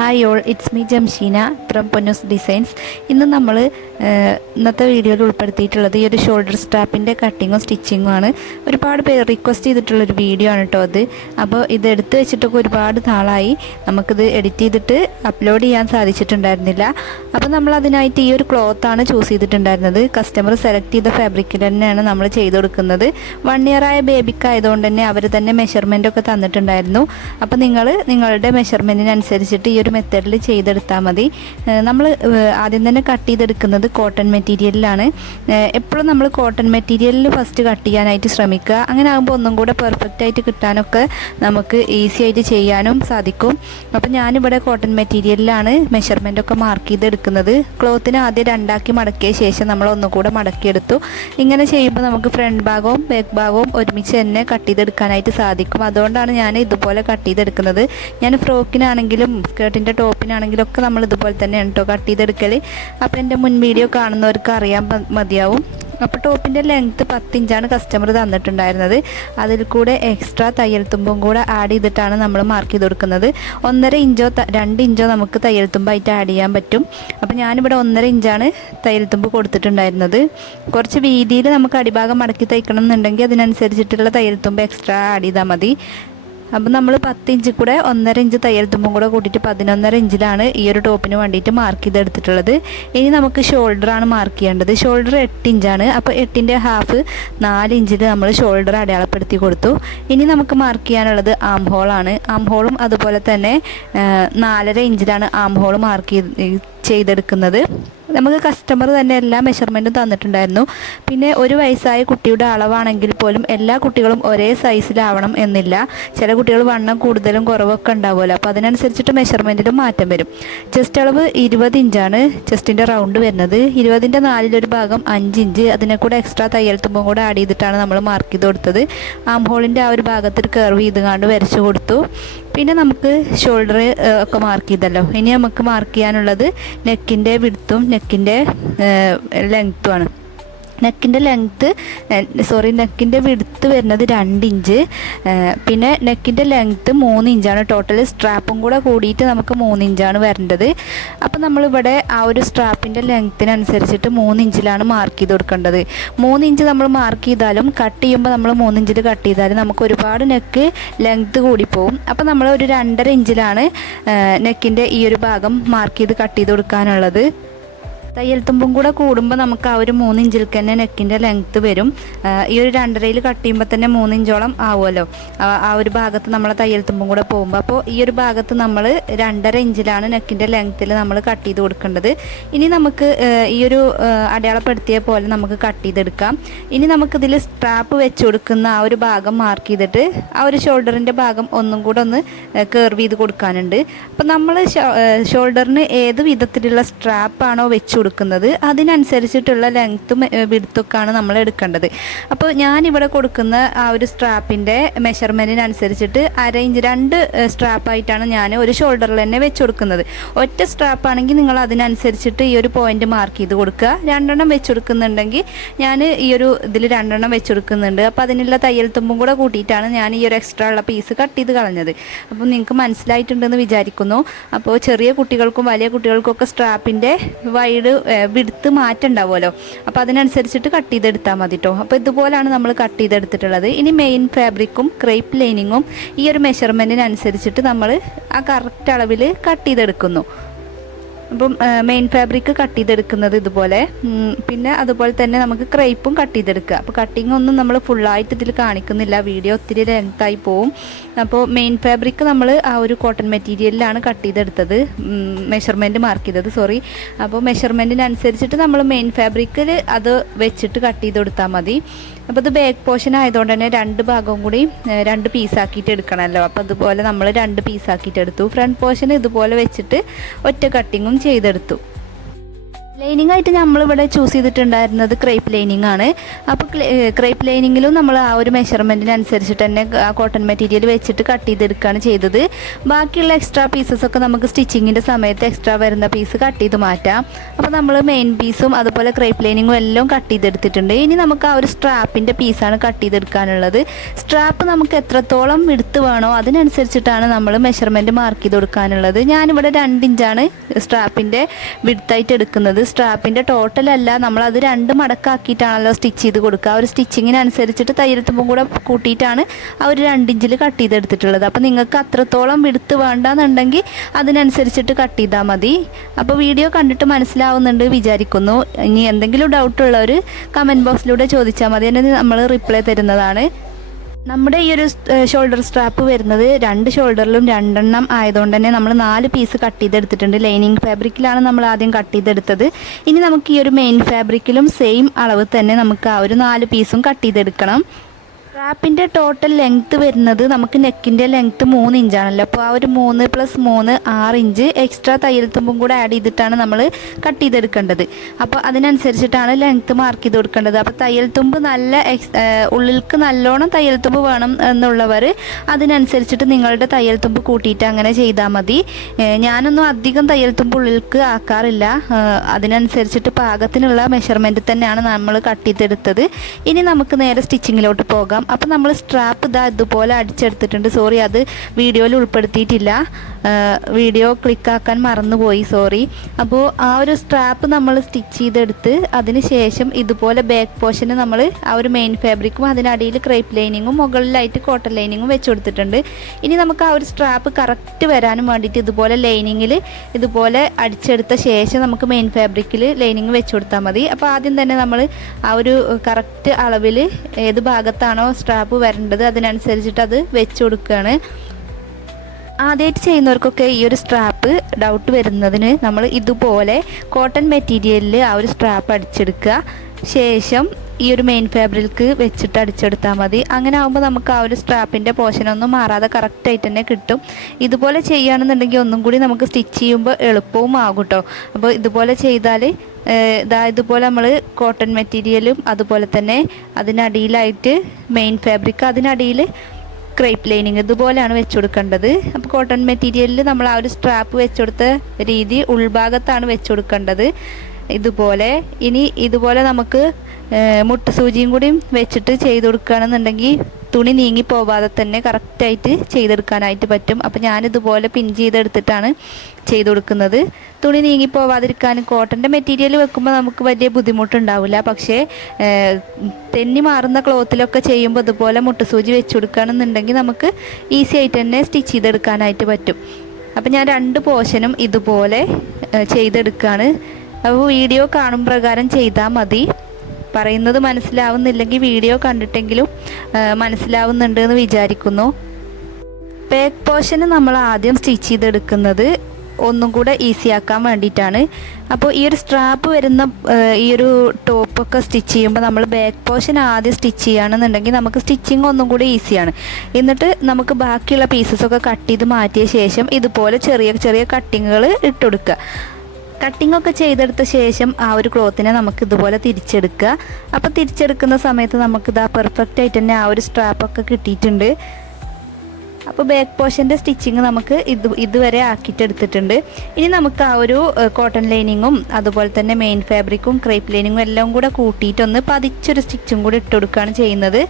Hi all, it's me Jamsheena from Ponnus designs. ഇന്ന് നമ്മൾ ഇന്നത്തെ വീഡിയോയിൽ ഉൾപ്പെടുത്തിയിട്ടുള്ളത് ഈ ഒരു ഷോൾഡർ സ്ട്രാപ്പിൻ്റെ കട്ടിങ്ങും സ്റ്റിച്ചിങ്ങും ആണ്. ഒരുപാട് പേര് റിക്വസ്റ്റ് ചെയ്തിട്ടുള്ളൊരു വീഡിയോ ആണ് കേട്ടോ അത്. അപ്പോൾ ഇത് എടുത്ത് വെച്ചിട്ടൊക്കെ ഒരുപാട് നാളായി, നമുക്കിത് എഡിറ്റ് ചെയ്തിട്ട് അപ്ലോഡ് ചെയ്യാൻ സാധിച്ചിട്ടുണ്ടായിരുന്നില്ല. അപ്പോൾ നമ്മൾ അതിനായിട്ട് ഈ ഒരു ക്ലോത്താണ് ചൂസ് ചെയ്തിട്ടുണ്ടായിരുന്നത്. കസ്റ്റമർ സെലക്ട് ചെയ്ത ഫാബ്രിക്കിൽ തന്നെയാണ് നമ്മൾ ചെയ്ത് കൊടുക്കുന്നത്. 1 ഇയർ ആയ ബേബിക്ക് ആയതുകൊണ്ട് തന്നെ അവർ തന്നെ മെഷർമെൻറ്റൊക്കെ തന്നിട്ടുണ്ടായിരുന്നു. അപ്പോൾ നിങ്ങളുടെ മെഷർമെൻറ്റിനനുസരിച്ചിട്ട് ഈ ഒരു മെത്തേഡിൽ ചെയ്തെടുത്താൽ മതി. നമ്മൾ ആദ്യം തന്നെ കട്ട് ചെയ്തെടുക്കുന്നത് കോട്ടൺ മെറ്റീരിയലിലാണ്. എപ്പോഴും നമ്മൾ കോട്ടൺ മെറ്റീരിയലിൽ ഫസ്റ്റ് കട്ട് ചെയ്യാനായിട്ട് ശ്രമിക്കുക. അങ്ങനെ ആകുമ്പോൾ ഒന്നും കൂടെ പെർഫെക്റ്റ് ആയിട്ട് കിട്ടാനൊക്കെ നമുക്ക് ഈസി ആയിട്ട് ചെയ്യാനും സാധിക്കും. അപ്പോൾ ഞാനിവിടെ കോട്ടൺ മെറ്റീരിയലിലാണ് മെഷർമെൻറ്റൊക്കെ മാർക്ക് ചെയ്തെടുക്കുന്നത്. ക്ലോത്തിന് ആദ്യം 2 ആക്കി മടക്കിയ ശേഷം നമ്മൾ ഒന്നുകൂടെ മടക്കിയെടുത്തു. ഇങ്ങനെ ചെയ്യുമ്പോൾ നമുക്ക് ഫ്രണ്ട് ഭാഗവും ബാക്ക് ഭാഗവും ഒരുമിച്ച് തന്നെ കട്ട് ചെയ്തെടുക്കാനായിട്ട് സാധിക്കും. അതുകൊണ്ടാണ് ഞാൻ ഇതുപോലെ കട്ട് ചെയ്തെടുക്കുന്നത്. ഞാൻ ഫ്രോക്കിനാണെങ്കിലും സ്കേർട്ടിൻ്റെ ടോപ്പിനാണെങ്കിലും ഒക്കെ നമ്മൾ ഇതുപോലെ തന്നെയാണ് കേട്ടോ കട്ട് ചെയ്തെടുക്കൽ. അപ്പോൾ എൻ്റെ മുൻ വീഡിയോ കാണുന്നവർക്ക് അറിയാൻ മതിയാവും. അപ്പോൾ ടോപ്പിൻ്റെ ലെങ്ത്ത് 10 ഇഞ്ചാണ് കസ്റ്റമർ തന്നിട്ടുണ്ടായിരുന്നത്. അതിൽ കൂടെ എക്സ്ട്രാ തയ്യൽ തുമ്പും കൂടെ ആഡ് ചെയ്തിട്ടാണ് നമ്മൾ മാർക്ക് ചെയ്ത് കൊടുക്കുന്നത്. 1.5 ഇഞ്ചോ 2 ഇഞ്ചോ നമുക്ക് തയ്യൽ തുമ്പായിട്ട് ആഡ് ചെയ്യാൻ പറ്റും. അപ്പോൾ ഞാനിവിടെ 1.5 ഇഞ്ചാണ് തയ്യൽ തുമ്പ് കൊടുത്തിട്ടുണ്ടായിരുന്നത്. കുറച്ച് വീതിയിൽ നമുക്ക് അടിഭാഗം മടക്കി തയ്ക്കണം എന്നുണ്ടെങ്കിൽ അതിനനുസരിച്ചിട്ടുള്ള തയ്യൽ തുമ്പ് എക്സ്ട്രാ ആഡ് ചെയ്താൽ മതി. അപ്പോൾ നമ്മൾ 10 ഇഞ്ച് കൂടെ 1.5 ഇഞ്ച് തയ്യൽ തുമ്പും കൂടെ കൂട്ടിയിട്ട് 11.5 ഇഞ്ചിലാണ് ഈ ഒരു ടോപ്പിന് വേണ്ടിയിട്ട് മാർക്ക് ചെയ്തെടുത്തിട്ടുള്ളത്. ഇനി നമുക്ക് ഷോൾഡറാണ് മാർക്ക് ചെയ്യേണ്ടത്. ഷോൾഡർ 8 ഇഞ്ചാണ്. അപ്പോൾ 8ൻ്റെ ഹാഫ് 4 ഇഞ്ചിൽ നമ്മൾ ഷോൾഡർ അടയാളപ്പെടുത്തി കൊടുത്തു. ഇനി നമുക്ക് മാർക്ക് ചെയ്യാനുള്ളത് ആം ഹോളാണ്. ആം ഹോളും അതുപോലെ തന്നെ 4.5 ഇഞ്ചിലാണ് ആം ഹോൾ മാർക്ക് ചെയ്തെടുക്കുന്നത്. നമുക്ക് കസ്റ്റമർ തന്നെ എല്ലാ മെഷർമെൻറ്റും തന്നിട്ടുണ്ടായിരുന്നു. പിന്നെ 1 വയസ്സായ കുട്ടിയുടെ അളവാണെങ്കിൽ പോലും എല്ലാ കുട്ടികളും ഒരേ സൈസിലാവണം എന്നില്ല. ചില കുട്ടികൾ വണ്ണം കൂടുതലും കുറവൊക്കെ ഉണ്ടാവുമല്ലോ. അപ്പോൾ അതിനനുസരിച്ചിട്ട് മെഷർമെൻറ്റിലും മാറ്റം വരും. ചെസ്റ്റ് അളവ് 20 ഇഞ്ചാണ് ചെസ്റ്റിൻ്റെ റൗണ്ട് വരുന്നത്. 20ൻ്റെ 4 ഭാഗം 5 ഇഞ്ച്. അതിനെ കൂടെ എക്സ്ട്രാ തയ്യൽ തുമ്പും കൂടെ ആഡ് ചെയ്തിട്ടാണ് നമ്മൾ മാർക്ക് ചെയ്ത് കൊടുത്തത്. ആം ഹോളിൻ്റെ ആ ഒരു ഭാഗത്തിൽ കർവ് ചെയ്തുകൊണ്ട് വരച്ചു കൊടുത്തു. പിന്നെ നമുക്ക് ഷോൾഡർ ഒക്കെ മാർക്ക് ചെയ്തല്ലോ. ഇനി നമുക്ക് മാർക്ക് ചെയ്യാനുള്ളത് നെക്കിൻ്റെ വിഡ്ത്തും നെക്കിൻ്റെ ലെങ്ത്തുമാണ്. നെക്കിൻ്റെ വിഡ്ത്ത് വരുന്നത് 2 ഇഞ്ച്. പിന്നെ നെക്കിൻ്റെ ലെങ്ത്ത് 3 ഇഞ്ചാണ്. ടോട്ടൽ സ്ട്രാപ്പും കൂടെ കൂടിയിട്ട് നമുക്ക് 3 ഇഞ്ചാണ് വരേണ്ടത്. അപ്പോൾ നമ്മളിവിടെ ആ ഒരു സ്ട്രാപ്പിൻ്റെ ലെങ്ത്തിനനുസരിച്ചിട്ട് 3 ഇഞ്ചിലാണ് മാർക്ക് ചെയ്ത് കൊടുക്കേണ്ടത്. 3 ഇഞ്ച് നമ്മൾ മാർക്ക് ചെയ്താലും കട്ട് ചെയ്യുമ്പോൾ നമ്മൾ 3 ഇഞ്ചിൽ കട്ട് ചെയ്താലും നമുക്ക് ഒരുപാട് നെക്ക് ലെങ്ത്ത് കൂടിപ്പോവും. അപ്പോൾ നമ്മൾ ഒരു 2.5 ഇഞ്ചിലാണ് നെക്കിൻ്റെ ഈ ഒരു ഭാഗം മാർക്ക് ചെയ്ത് കട്ട് ചെയ്ത് കൊടുക്കാനുള്ളത്. തയ്യൽ തുമ്പും കൂടെ കൂടുമ്പോൾ നമുക്ക് ആ ഒരു 3 ഇഞ്ചിൽ തന്നെ നെക്കിൻ്റെ ലെങ്ത്ത് വരും. ഈ ഒരു 2.5-ൽ കട്ട് ചെയ്യുമ്പോൾ തന്നെ 3 ഇഞ്ചോളം ആവുമല്ലോ ആ ഒരു ഭാഗത്ത് നമ്മളെ തയ്യൽ തുമ്പും കൂടെ പോകുമ്പോൾ. അപ്പോൾ ഈ ഒരു ഭാഗത്ത് നമ്മൾ 2.5 ഇഞ്ചിലാണ് നെക്കിൻ്റെ ലെങ്ത്തിൽ നമ്മൾ കട്ട് ചെയ്ത് കൊടുക്കേണ്ടത്. ഇനി നമുക്ക് ഈ ഒരു അടയാളപ്പെടുത്തിയ പോലെ നമുക്ക് കട്ട് ചെയ്തെടുക്കാം. ഇനി നമുക്കിതിൽ സ്ട്രാപ്പ് വെച്ച് കൊടുക്കുന്ന ആ ഒരു ഭാഗം മാർക്ക് ചെയ്തിട്ട് ആ ഒരു ഷോൾഡറിൻ്റെ ഭാഗം ഒന്നും കൂടെ ഒന്ന് കർവ് ചെയ്ത് കൊടുക്കാനുണ്ട്. അപ്പോൾ നമ്മൾ ഷോൾഡറിന് ഏത് വിധത്തിലുള്ള സ്ട്രാപ്പാണോ വെച്ച് കൊടുക്കുന്നത് അതിനനുസരിച്ചിട്ടുള്ള ലെങ്ത്തും വിഡ്ത്തൊക്കെയാണ് നമ്മൾ എടുക്കേണ്ടത്. അപ്പോൾ ഞാനിവിടെ കൊടുക്കുന്ന ആ ഒരു സ്ട്രാപ്പിൻ്റെ മെഷർമെൻറ്റിനനുസരിച്ചിട്ട് 1/2 ഇഞ്ച് 2 സ്ട്രാപ്പായിട്ടാണ് ഞാൻ ഒരു ഷോൾഡറിൽ തന്നെ വെച്ച് കൊടുക്കുന്നത്. ഒറ്റ സ്ട്രാപ്പാണെങ്കിൽ നിങ്ങൾ അതിനനുസരിച്ചിട്ട് ഈ ഒരു പോയിന്റ് മാർക്ക് ചെയ്ത് കൊടുക്കുക. 2 എണ്ണം വെച്ച് കൊടുക്കുന്നുണ്ടെങ്കിൽ ഞാൻ ഈ ഒരു ഇതിൽ 2 എണ്ണം വെച്ച് കൊടുക്കുന്നുണ്ട്. അപ്പോൾ അതിനുള്ള തയ്യൽ തുമ്പും കൂടെ കൂട്ടിയിട്ടാണ് ഞാൻ ഈ ഒരു എക്സ്ട്രാ ഉള്ള പീസ് കട്ട് ചെയ്ത് കളഞ്ഞത്. അപ്പോൾ നിങ്ങൾക്ക് മനസ്സിലായിട്ടുണ്ടെന്ന് വിചാരിക്കുന്നു. അപ്പോൾ ചെറിയ കുട്ടികൾക്കും വലിയ കുട്ടികൾക്കൊക്കെ സ്ട്രാപ്പിൻ്റെ വൈഡ് വിഡ്ത്ത് മാറ്റം ഉണ്ടാവുമല്ലോ. അപ്പോൾ അതിനനുസരിച്ചിട്ട് കട്ട് ചെയ്തെടുത്താൽ മതി കേട്ടോ. അപ്പോൾ ഇതുപോലെയാണ് നമ്മൾ കട്ട് ചെയ്തെടുത്തിട്ടുള്ളത്. ഇനി മെയിൻ ഫാബ്രിക്കും ക്രേപ്പ് ലൈനിങ്ങും ഈ ഒരു മെഷർമെൻറ്റിനനുസരിച്ചിട്ട് നമ്മൾ ആ കറക്റ്റ് അളവിൽ കട്ട് ചെയ്തെടുക്കുന്നു. അപ്പം മെയിൻ ഫാബ്രിക് കട്ട് ചെയ്തെടുക്കുന്നത് ഇതുപോലെ. പിന്നെ അതുപോലെ തന്നെ നമുക്ക് ക്രേപ്പും കട്ട് ചെയ്തെടുക്കുക. അപ്പോൾ കട്ടിങ് ഒന്നും നമ്മൾ ഫുള്ളായിട്ട് ഇതിൽ കാണിക്കുന്നില്ല, വീഡിയോ ഒത്തിരി ലെങ്തായി പോവും. അപ്പോൾ മെയിൻ ഫാബ്രിക് നമ്മൾ ആ ഒരു കോട്ടൺ മെറ്റീരിയലിലാണ് കട്ട് ചെയ്തെടുത്തത്, മെഷർമെൻറ്റ് മാർക്ക് ചെയ്തത്. അപ്പോൾ മെഷർമെൻറ്റിനനുസരിച്ചിട്ട് നമ്മൾ മെയിൻ ഫാബ്രിക്കിൽ അത് വെച്ചിട്ട് കട്ട് ചെയ്ത് കൊടുത്താൽ മതി. അപ്പോൾ ഇത് ബാക്ക് പോർഷൻ ആയതുകൊണ്ട് തന്നെ 2 ഭാഗവും കൂടി 2 പീസാക്കിയിട്ട് എടുക്കണമല്ലോ. അപ്പോൾ അതുപോലെ നമ്മൾ 2 പീസാക്കിയിട്ട് എടുത്തു. ഫ്രണ്ട് പോർഷൻ ഇതുപോലെ വെച്ചിട്ട് ഒറ്റ കട്ടിങ്ങും ചെയ്തെടുത്തു. ലൈനിങ് ആയിട്ട് നമ്മളിവിടെ ചൂസ് ചെയ്തിട്ടുണ്ടായിരുന്നത് ക്രേപ്പ് ലൈനിങ് ആണ്. അപ്പോൾ ക്രേപ്പ് ലൈനിങ്ങിലും നമ്മൾ ആ ഒരു മെഷർമെൻറ്റിനനുസരിച്ചിട്ട് തന്നെ ആ കോട്ടൺ മെറ്റീരിയൽ വെച്ചിട്ട് കട്ട് ചെയ്തെടുക്കുകയാണ് ചെയ്തത്. ബാക്കിയുള്ള എക്സ്ട്രാ പീസസ് ഒക്കെ നമുക്ക് സ്റ്റിച്ചിങ്ങിൻ്റെ സമയത്ത് എക്സ്ട്രാ വരുന്ന പീസ് കട്ട് ചെയ്ത് മാറ്റാം. അപ്പോൾ നമ്മൾ മെയിൻ പീസും അതുപോലെ ക്രേപ്പ് ലൈനിങ്ങും എല്ലാം കട്ട് ചെയ്തെടുത്തിട്ടുണ്ട്. ഇനി നമുക്ക് ആ ഒരു സ്ട്രാപ്പിൻ്റെ പീസാണ് കട്ട് ചെയ്തെടുക്കാനുള്ളത്. സ്ട്രാപ്പ് നമുക്ക് എത്രത്തോളം വിടുത്ത് വേണോ അതിനനുസരിച്ചിട്ടാണ് നമ്മൾ മെഷർമെൻറ്റ് മാർക്ക് ചെയ്ത് കൊടുക്കാനുള്ളത്. ഞാനിവിടെ 2 ഇഞ്ചാണ് സ്ട്രാപ്പിൻ്റെ വിടുത്തായിട്ട് എടുക്കുന്നത്. സ്ട്രാപ്പിൻ്റെ ടോട്ടലല്ല, നമ്മളത് 2 മടക്കാക്കിയിട്ടാണല്ലോ സ്റ്റിച്ച് ചെയ്ത് കൊടുക്കുക. ആ ഒരു സ്റ്റിച്ചിങ്ങിനനുസരിച്ചിട്ട് തയ്യൽ തുമ്പും കൂടെ കൂട്ടിയിട്ടാണ് ആ ഒരു 2 ഇഞ്ചിൽ കട്ട് ചെയ്തെടുത്തിട്ടുള്ളത്. അപ്പോൾ നിങ്ങൾക്ക് അത്രത്തോളം വിടുത്ത് വേണ്ടെന്നുണ്ടെങ്കിൽ അതിനനുസരിച്ചിട്ട് കട്ട് ചെയ്താൽ മതി. അപ്പോൾ വീഡിയോ കണ്ടിട്ട് മനസ്സിലാവുന്നുണ്ട് വിചാരിക്കുന്നു. ഇനി എന്തെങ്കിലും ഡൗട്ടുള്ളവർ കമൻറ്റ് ബോക്സിലൂടെ ചോദിച്ചാൽ മതി, അതിന് നമ്മൾ റിപ്ലൈ തരുന്നതാണ്. നമ്മുടെ ഈ ഒരു ഷോൾഡർ സ്ട്രാപ്പ് വരുന്നത് 2 ഷോൾഡറിലും 2 എണ്ണം ആയതുകൊണ്ട് തന്നെ നമ്മൾ 4 പീസ് കട്ട് ചെയ്തെടുത്തിട്ടുണ്ട്. ലൈനിങ് ഫാബ്രിക്കിലാണ് നമ്മൾ ആദ്യം കട്ട് ചെയ്തെടുത്തത്. ഇനി നമുക്ക് ഈ ഒരു മെയിൻ ഫാബ്രിക്കിലും സെയിം അളവ് തന്നെ നമുക്ക് ആ ഒരു 4 പീസും കട്ട് ചെയ്തെടുക്കണം. സ്ട്രാപ്പിൻ്റെ ടോട്ടൽ ലെങ്ത്ത് വരുന്നത് നമുക്ക് നെക്കിൻ്റെ ലെങ്ത്ത് 3 ഇഞ്ചാണല്ലോ. അപ്പോൾ ആ ഒരു 3 + 3 6 ഇഞ്ച് എക്സ്ട്രാ തയ്യൽ തുമ്പും കൂടെ ആഡ് ചെയ്തിട്ടാണ് നമ്മൾ കട്ട് ചെയ്തെടുക്കേണ്ടത്. അപ്പോൾ അതിനനുസരിച്ചിട്ടാണ് ലെങ്ത്ത് മാർക്ക് ചെയ്ത് കൊടുക്കേണ്ടത്. അപ്പോൾ തയ്യൽ തുമ്പ് നല്ല ഉള്ളിലേക്ക് നല്ലോണം തയ്യൽ തുമ്പ് വേണം എന്നുള്ളവർ അതിനനുസരിച്ചിട്ട് നിങ്ങളുടെ തയ്യൽ തുമ്പ് കൂട്ടിയിട്ട് അങ്ങനെ ചെയ്താൽ മതി. ഞാനൊന്നും അധികം തയ്യൽ തുമ്പ് ഉള്ളിലേക്ക് ആക്കാറില്ല. അതിനനുസരിച്ചിട്ട് പാകത്തിനുള്ള മെഷർമെൻറ്റ് തന്നെയാണ് നമ്മൾ കട്ട് ചെയ്തെടുത്തത്. ഇനി നമുക്ക് നേരെ സ്റ്റിച്ചിങ്ങിലോട്ട് പോകാം. അപ്പോൾ നമ്മൾ സ്ട്രാപ്പ് ഇതുപോലെ അടിച്ചെടുത്തിട്ടുണ്ട്. സോറി, അത് വീഡിയോയിൽ ഉൾപ്പെടുത്തിയിട്ടില്ല. വീഡിയോ ക്ലിക്കാക്കാൻ മറന്നുപോയി, സോറി. അപ്പോൾ ആ ഒരു സ്ട്രാപ്പ് നമ്മൾ സ്റ്റിച്ച് ചെയ്തെടുത്ത് അതിന് ശേഷം ഇതുപോലെ ബാക്ക് പോർഷന് നമ്മൾ ആ ഒരു മെയിൻ ഫാബ്രിക്കും അതിനടിയിൽ ക്രേപ്പ് ലൈനിങ്ങും മുകളിലായിട്ട് കോട്ടൺ ലൈനിങ്ങും വെച്ച് കൊടുത്തിട്ടുണ്ട്. ഇനി നമുക്ക് ആ ഒരു സ്ട്രാപ്പ് കറക്റ്റ് വരാനും വേണ്ടിയിട്ട് ഇതുപോലെ ലൈനിങ്ങിൽ ഇതുപോലെ അടിച്ചെടുത്ത ശേഷം നമുക്ക് മെയിൻ ഫാബ്രിക്കിൽ ലൈനിങ് വെച്ച് കൊടുത്താൽ മതി. അപ്പോൾ ആദ്യം തന്നെ നമ്മൾ ആ ഒരു കറക്റ്റ് അളവിൽ ഏത് ഭാഗത്താണോ സ്ട്രാപ്പ് വരേണ്ടത് അതിനനുസരിച്ചിട്ട് അത് വെച്ച് കൊടുക്കുകയാണ്. ആദ്യമായിട്ട് ചെയ്യുന്നവർക്കൊക്കെ ഈ ഒരു സ്ട്രാപ്പ് ഡൗട്ട് വരുന്നതിന് നമ്മൾ ഇതുപോലെ കോട്ടൺ മെറ്റീരിയലിൽ ആ ഒരു സ്ട്രാപ്പ് അടിച്ചെടുക്കുക. ശേഷം ഈ ഒരു മെയിൻ ഫാബ്രിക്ക് വെച്ചിട്ട് അടിച്ചെടുത്താൽ മതി. അങ്ങനെ ആകുമ്പോൾ നമുക്ക് ആ ഒരു സ്ട്രാപ്പിൻ്റെ പോർഷനൊന്നും മാറാതെ കറക്റ്റായിട്ട് തന്നെ കിട്ടും. ഇതുപോലെ ചെയ്യുകയാണെന്നുണ്ടെങ്കിൽ ഒന്നും കൂടി നമുക്ക് സ്റ്റിച്ച് ചെയ്യുമ്പോൾ എളുപ്പവും ആകും കേട്ടോ. അപ്പോൾ ഇതുപോലെ ചെയ്താൽ ഇതുപോലെ നമ്മൾ കോട്ടൺ മെറ്റീരിയലും അതുപോലെ തന്നെ അതിനടിയിലായിട്ട് മെയിൻ ഫാബ്രിക്, അതിനടിയിൽ ക്രേപ്പ് ലൈനിങ് ഇതുപോലെയാണ് വെച്ച് കൊടുക്കേണ്ടത്. അപ്പോൾ കോട്ടൺ മെറ്റീരിയലിൽ നമ്മൾ ആ ഒരു സ്ട്രാപ്പ് വെച്ച് കൊടുത്ത രീതി ഉൾഭാഗത്താണ് വെച്ച് കൊടുക്കേണ്ടത് ഇതുപോലെ. ഇനി ഇതുപോലെ നമുക്ക് മുട്ട് സൂചിയും കൂടി വെച്ചിട്ട് ചെയ്ത് കൊടുക്കുകയാണെന്നുണ്ടെങ്കിൽ തുണി നീങ്ങി പോവാതെ തന്നെ കറക്റ്റായിട്ട് ചെയ്തെടുക്കാനായിട്ട് പറ്റും. അപ്പോൾ ഞാനിതുപോലെ പിൻ ചെയ്തെടുത്തിട്ടാണ് ചെയ്ത് കൊടുക്കുന്നത്. തുണി നീങ്ങി പോവാതിരിക്കാൻ കോട്ടൻ്റെ മെറ്റീരിയൽ വെക്കുമ്പോൾ നമുക്ക് വലിയ ബുദ്ധിമുട്ടുണ്ടാവില്ല. പക്ഷേ തെന്നി മാറുന്ന ക്ലോത്തിലൊക്കെ ചെയ്യുമ്പോൾ ഇതുപോലെ മുട്ടുസൂചി വെച്ച് കൊടുക്കുകയാണെന്നുണ്ടെങ്കിൽ നമുക്ക് ഈസി ആയിട്ട് തന്നെ സ്റ്റിച്ച് ചെയ്തെടുക്കാനായിട്ട് പറ്റും. അപ്പോൾ ഞാൻ 2 പോർഷനും ഇതുപോലെ ചെയ്തെടുക്കുകയാണ്. അപ്പോൾ വീഡിയോ കാണും പ്രകാരം ചെയ്താൽ മതി. പറയുന്നത് മനസ്സിലാവുന്നില്ലെങ്കിൽ വീഡിയോ കണ്ടിട്ടെങ്കിലും മനസ്സിലാവുന്നുണ്ട് എന്ന് വിചാരിക്കുന്നു. ബാക്ക് പോർഷന് നമ്മൾ ആദ്യം സ്റ്റിച്ച് ചെയ്തെടുക്കുന്നത് ഒന്നും കൂടെ ഈസി ആക്കാൻ വേണ്ടിയിട്ടാണ്. അപ്പോൾ ഈ ഒരു സ്ട്രാപ്പ് വരുന്ന ഈ ഒരു ടോപ്പൊക്കെ സ്റ്റിച്ച് ചെയ്യുമ്പോൾ നമ്മൾ ബാക്ക് പോർഷൻ ആദ്യം സ്റ്റിച്ച് ചെയ്യുകയാണെന്നുണ്ടെങ്കിൽ നമുക്ക് സ്റ്റിച്ചിങ് ഒന്നും കൂടി ഈസിയാണ്. എന്നിട്ട് നമുക്ക് ബാക്കിയുള്ള പീസസൊക്കെ കട്ട് ചെയ്ത് മാറ്റിയ ശേഷം ഇതുപോലെ ചെറിയ ചെറിയ കട്ടിങ്ങുകൾ ഇട്ടുകൊടുക്കുക. കട്ടിംഗ് ഒക്കെ ചെയ്തെടുത്ത ശേഷം ആ ഒരു ക്ലോത്തിനെ നമുക്ക് ഇതുപോലെ തിരിച്ചെടുക്കുക. അപ്പോൾ തിരിച്ചെടുക്കുന്ന സമയത്ത് നമുക്കിതാ പെർഫെക്റ്റ് ആയിട്ട് തന്നെ ആ ഒരു സ്ട്രാപ്പൊക്കെ കിട്ടിയിട്ടുണ്ട്. അപ്പോൾ ബാക്ക് പോർഷൻ്റെ സ്റ്റിച്ചിങ് നമുക്ക് ഇതുവരെ ആക്കിയിട്ടെടുത്തിട്ടുണ്ട്. ഇനി നമുക്ക് ആ ഒരു കോട്ടൺ ലൈനിങ്ങും അതുപോലെ തന്നെ മെയിൻ ഫാബ്രിക്കും ക്രേപ്പ് ലൈനിങ്ങും എല്ലാം കൂടെ കൂട്ടിയിട്ടൊന്ന് പതിച്ചൊരു സ്റ്റിച്ചും കൂടി ഇട്ട് കൊടുക്കുകയാണ് ചെയ്യുന്നത്.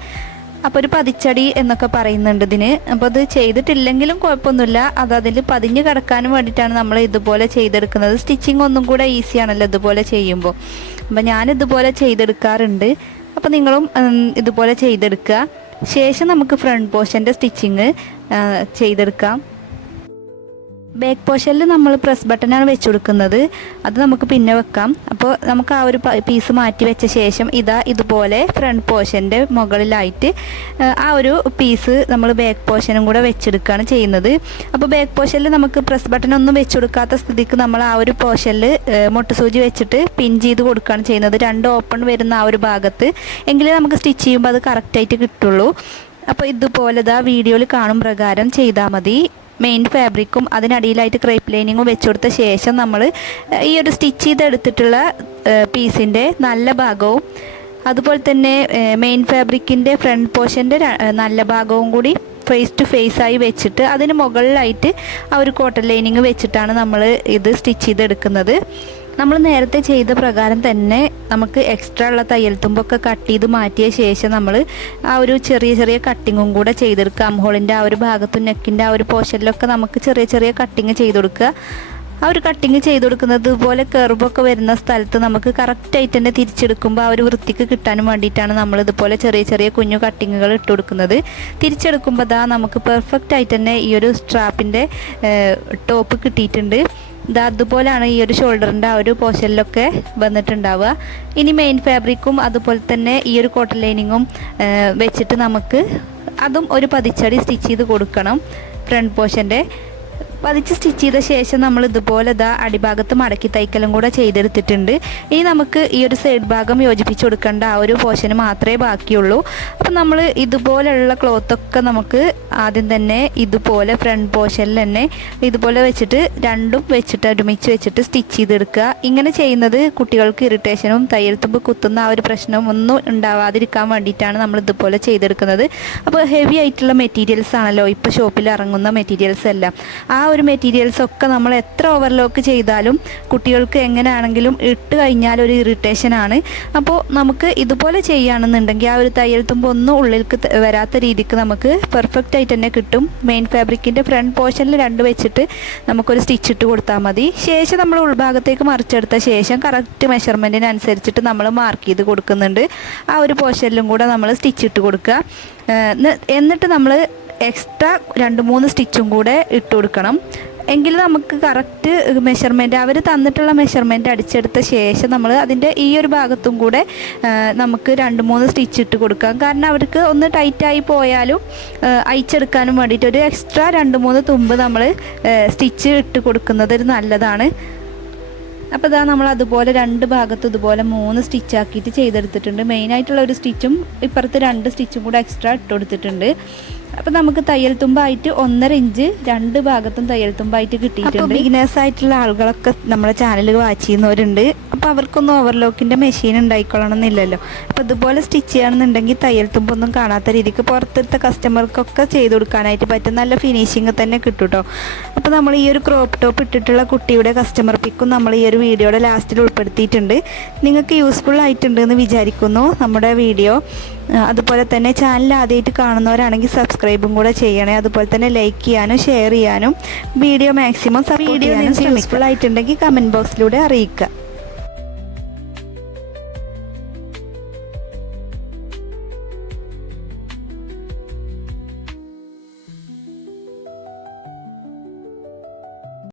അപ്പോൾ ഒരു പതിച്ചടി എന്നൊക്കെ പറയുന്നുണ്ട് ഇതിന്. അപ്പോൾ അത് ചെയ്തിട്ടില്ലെങ്കിലും കുഴപ്പമൊന്നുമില്ല, അതിൽ പതിഞ്ഞ് കിടക്കാനും വേണ്ടിയിട്ടാണ് നമ്മൾ ഇതുപോലെ ചെയ്തെടുക്കുന്നത്. സ്റ്റിച്ചിങ് ഒന്നും കൂടെ ഈസിയാണല്ലോ ഇതുപോലെ ചെയ്യുമ്പോൾ. അപ്പോൾ ഞാനിതുപോലെ ചെയ്തെടുക്കാറുണ്ട്. അപ്പോൾ നിങ്ങളും ഇതുപോലെ ചെയ്തെടുക്കുക. ശേഷം നമുക്ക് ഫ്രണ്ട് പോർഷൻ്റെ സ്റ്റിച്ചിങ് ചെയ്തെടുക്കാം. ബാക്ക് പോർഷനിൽ നമ്മൾ പ്രസ് ബട്ടനാണ് വെച്ച് കൊടുക്കുന്നത്. അത് നമുക്ക് പിന്നെ വെക്കാം. അപ്പോൾ നമുക്ക് ആ ഒരു പീസ് മാറ്റി വെച്ച ശേഷം ഇതുപോലെ ഫ്രണ്ട് പോർഷൻ്റെ മുകളിലായിട്ട് ആ ഒരു പീസ് നമ്മൾ ബാക്ക് പോർഷനും കൂടെ വെച്ചെടുക്കുകയാണ് ചെയ്യുന്നത്. അപ്പോൾ ബാക്ക് പോർഷനിൽ നമുക്ക് പ്രസ് ബട്ടൺ ഒന്നും വെച്ച് കൊടുക്കാത്ത സ്ഥിതിക്ക് നമ്മൾ ആ ഒരു പോർഷനിൽ മുട്ടുസൂചി വെച്ചിട്ട് പിൻ ചെയ്ത് കൊടുക്കുകയാണ് ചെയ്യുന്നത്. 2 ഓപ്പൺ വരുന്ന ആ ഒരു ഭാഗത്ത്, എങ്കിലേ നമുക്ക് സ്റ്റിച്ച് ചെയ്യുമ്പോൾ അത് കറക്റ്റായിട്ട് കിട്ടുള്ളൂ. അപ്പോൾ ഇതുപോലെ വീഡിയോയിൽ കാണും പ്രകാരം ചെയ്താൽ മതി. മെയിൻ ഫാബ്രിക്കും അതിനടിയിലായിട്ട് ക്രേപ്പ് ലൈനിങ്ങും വെച്ച് കൊടുത്ത ശേഷം നമ്മൾ ഈ ഒരു സ്റ്റിച്ച് ചെയ്തെടുത്തിട്ടുള്ള പീസിൻ്റെ നല്ല ഭാഗവും അതുപോലെ തന്നെ മെയിൻ ഫാബ്രിക്കിൻ്റെ ഫ്രണ്ട് പോർഷൻ്റെ നല്ല ഭാഗവും കൂടി ഫേസ് ടു ഫേസ് ആയി വെച്ചിട്ട് അതിന് മുകളിലായിട്ട് ആ ഒരു കോട്ടൺ ലൈനിങ് വെച്ചിട്ടാണ് നമ്മൾ ഇത് സ്റ്റിച്ച് ചെയ്തെടുക്കുന്നത്. നമ്മൾ നേരത്തെ ചെയ്ത പ്രകാരം തന്നെ നമുക്ക് എക്സ്ട്രാ ഉള്ള തയ്യൽ തുമ്പൊക്കെ കട്ട് ചെയ്ത് മാറ്റിയ ശേഷം നമ്മൾ ആ ഒരു ചെറിയ ചെറിയ കട്ടിങ്ങും കൂടെ ചെയ്തെടുക്കുക. അംഹോളിൻ്റെ ആ ഒരു ഭാഗത്തും നെക്കിൻ്റെ ആ ഒരു പോർഷനിലൊക്കെ നമുക്ക് ചെറിയ ചെറിയ കട്ടിങ് ചെയ്ത് കൊടുക്കുക. ആ ഒരു കട്ടിങ് ചെയ്ത് കൊടുക്കുന്നത് പോലെ കർവൊക്കെ വരുന്ന സ്ഥലത്ത് നമുക്ക് കറക്റ്റായിട്ട് തന്നെ തിരിച്ചെടുക്കുമ്പോൾ ആ ഒരു വൃത്തിക്ക് കിട്ടാനും വേണ്ടിയിട്ടാണ് നമ്മൾ ഇതുപോലെ ചെറിയ ചെറിയ കുഞ്ഞു കട്ടിങ്ങുകൾ ഇട്ട് കൊടുക്കുന്നത്. തിരിച്ചെടുക്കുമ്പോൾ അതാ നമുക്ക് പെർഫെക്റ്റ് ആയിട്ട് തന്നെ ഈ ഒരു സ്ട്രാപ്പിൻ്റെ ടോപ്പ് കിട്ടിയിട്ടുണ്ട്. ഇതാ അതുപോലെയാണ് ഈ ഒരു ഷോൾഡറിൻ്റെ ആ ഒരു പോർഷനിലൊക്കെ വന്നിട്ടുണ്ടാവുക. ഇനി മെയിൻ ഫാബ്രിക്കും അതുപോലെ തന്നെ ഈ ഒരു കോട്ടൺ ലൈനിങ്ങും വെച്ചിട്ട് നമുക്ക് അതും ഒരു പതിച്ചടി സ്റ്റിച്ച് ചെയ്ത് കൊടുക്കണം. ഫ്രണ്ട് പോർഷൻ്റെ പതിച്ച് സ്റ്റിച്ച് ചെയ്ത ശേഷം നമ്മൾ ഇതുപോലെ അടിഭാഗത്ത് മടക്കി തയ്ക്കലും കൂടെ ചെയ്തെടുത്തിട്ടുണ്ട്. ഇനി നമുക്ക് ഈ ഒരു സൈഡ് ഭാഗം യോജിപ്പിച്ച് കൊടുക്കേണ്ട ആ ഒരു പോർഷന് മാത്രമേ ബാക്കിയുള്ളൂ. അപ്പം നമ്മൾ ഇതുപോലെയുള്ള ക്ലോത്തൊക്കെ നമുക്ക് ആദ്യം തന്നെ ഇതുപോലെ ഫ്രണ്ട് പോർഷനിൽ തന്നെ ഇതുപോലെ വെച്ചിട്ട് രണ്ടും വെച്ചിട്ട് ഒരുമിച്ച് വെച്ചിട്ട് സ്റ്റിച്ച് ചെയ്തെടുക്കുക. ഇങ്ങനെ ചെയ്യുന്നത് കുട്ടികൾക്ക് ഇറിറ്റേഷനും തയ്യൽ തുമ്പ് കുത്തുന്ന ആ ഒരു പ്രശ്നവും ഒന്നും ഉണ്ടാവാതിരിക്കാൻ വേണ്ടിയിട്ടാണ് നമ്മൾ ഇതുപോലെ ചെയ്തെടുക്കുന്നത്. അപ്പോൾ ഹെവി ആയിട്ടുള്ള മെറ്റീരിയൽസ് ആണല്ലോ ഇപ്പോൾ ഷോപ്പിൽ ഇറങ്ങുന്ന മെറ്റീരിയൽസ് എല്ലാം. ആ ഒരു മെറ്റീരിയൽസൊക്കെ നമ്മൾ എത്ര ഓവർലോക്ക് ചെയ്താലും കുട്ടികൾക്ക് എങ്ങനെയാണെങ്കിലും ഇട്ട് കഴിഞ്ഞാൽ ഒരു ഇറിറ്റേഷനാണ്. അപ്പോൾ നമുക്ക് ഇതുപോലെ ചെയ്യുകയാണെന്നുണ്ടെങ്കിൽ ആ ഒരു തയ്യൽ തുമ്പ് ഒന്നും ഉള്ളിലേക്ക് വരാത്ത രീതിക്ക് നമുക്ക് പെർഫെക്റ്റ് ആയിട്ട് തന്നെ കിട്ടും. മെയിൻ ഫാബ്രിക്കിൻ്റെ ഫ്രണ്ട് പോർഷനിൽ രണ്ട് വെച്ചിട്ട് നമുക്കൊരു സ്റ്റിച്ച് ഇട്ട് കൊടുത്താൽ മതി. ശേഷം നമ്മൾ ഉൾഭാഗത്തേക്ക് മറിച്ചെടുത്ത ശേഷം കറക്റ്റ് മെഷർമെൻറ്റിനനുസരിച്ചിട്ട് നമ്മൾ മാർക്ക് ചെയ്ത് കൊടുക്കുന്നുണ്ട്. ആ ഒരു പോർഷനിലും കൂടെ നമ്മൾ സ്റ്റിച്ച് ഇട്ട് കൊടുക്കുക. എന്നിട്ട് നമ്മൾ എക്സ്ട്രാ 2-3 സ്റ്റിച്ചും കൂടെ ഇട്ട് കൊടുക്കണം. എങ്കിൽ നമുക്ക് കറക്റ്റ് മെഷർമെൻറ്റ് അവർ തന്നിട്ടുള്ള മെഷർമെൻറ്റ് അടിച്ചെടുത്ത ശേഷം നമ്മൾ അതിൻ്റെ ഈ ഒരു ഭാഗത്തും കൂടെ നമുക്ക് 2-3 സ്റ്റിച്ച് ഇട്ട് കൊടുക്കാം. കാരണം അവർക്ക് ഒന്ന് ടൈറ്റായി പോയാലും അയച്ചെടുക്കാനും വേണ്ടിയിട്ട് ഒരു എക്സ്ട്രാ 2-3 തുമ്പ് നമ്മൾ സ്റ്റിച്ച് ഇട്ട് കൊടുക്കുന്നത് നല്ലതാണ്. അപ്പോൾ ഇതാ നമ്മൾ അതുപോലെ രണ്ട് ഭാഗത്തും ഇതുപോലെ 3 സ്റ്റിച്ചാക്കിയിട്ട് ചെയ്തെടുത്തിട്ടുണ്ട്. മെയിനായിട്ടുള്ള ഒരു സ്റ്റിച്ചും ഇപ്പുറത്ത് 2 സ്റ്റിച്ചും കൂടെ എക്സ്ട്രാ ഇട്ട് കൊടുത്തിട്ടുണ്ട്. അപ്പോൾ നമുക്ക് തയ്യൽ തുമ്പായിട്ട് 1.5 ഇഞ്ച് രണ്ട് ഭാഗത്തും തയ്യൽ തുമ്പായിട്ട് കിട്ടിയിട്ടുണ്ട്. ബിഗിനേഴ്സ് ആയിട്ടുള്ള ആളുകളൊക്കെ നമ്മുടെ ചാനൽ വാച്ച് ചെയ്യുന്നവരുണ്ട്. അപ്പോൾ അവർക്കൊന്നും ഓവർലോക്കിൻ്റെ മെഷീൻ ഉണ്ടായിക്കൊള്ളണം എന്നില്ലല്ലോ. അപ്പോൾ ഇതുപോലെ സ്റ്റിച്ച് ചെയ്യണമെന്നുണ്ടെങ്കിൽ തയ്യൽ തുമ്പൊന്നും കാണാത്ത രീതിക്ക് പുറത്തെടുത്ത കസ്റ്റമർക്കൊക്കെ ചെയ്ത് കൊടുക്കാനായിട്ട് പറ്റും. നല്ല ഫിനിഷിങ് തന്നെ കിട്ടും കേട്ടോ. അപ്പോൾ നമ്മൾ ഈ ഒരു ക്രോപ്പ് ടോപ്പ് ഇട്ടിട്ടുള്ള കുട്ടിയുടെ കസ്റ്റമർ പിക്കും നമ്മൾ ഈ ഒരു വീഡിയോയുടെ ലാസ്റ്റിൽ ഉൾപ്പെടുത്തിയിട്ടുണ്ട്. നിങ്ങൾക്ക് യൂസ്ഫുൾ ആയിട്ടുണ്ടെന്ന് വിചാരിക്കുന്നു നമ്മുടെ വീഡിയോ. അതുപോലെ തന്നെ ചാനൽ ആദ്യമായിട്ട് കാണുന്നവരാണെങ്കിൽ സബ്സ്ക്രൈബും കൂടെ ചെയ്യണേ. അതുപോലെ തന്നെ ലൈക്ക് ചെയ്യാനും ഷെയർ ചെയ്യാനും വീഡിയോ മാക്സിമം സപ്പോർട്ട് ചെയ്യാനും യൂസ്ഫുൾ ആയിട്ടുണ്ടെങ്കിൽ കമൻറ്റ് ബോക്സിലൂടെ അറിയിക്കുക.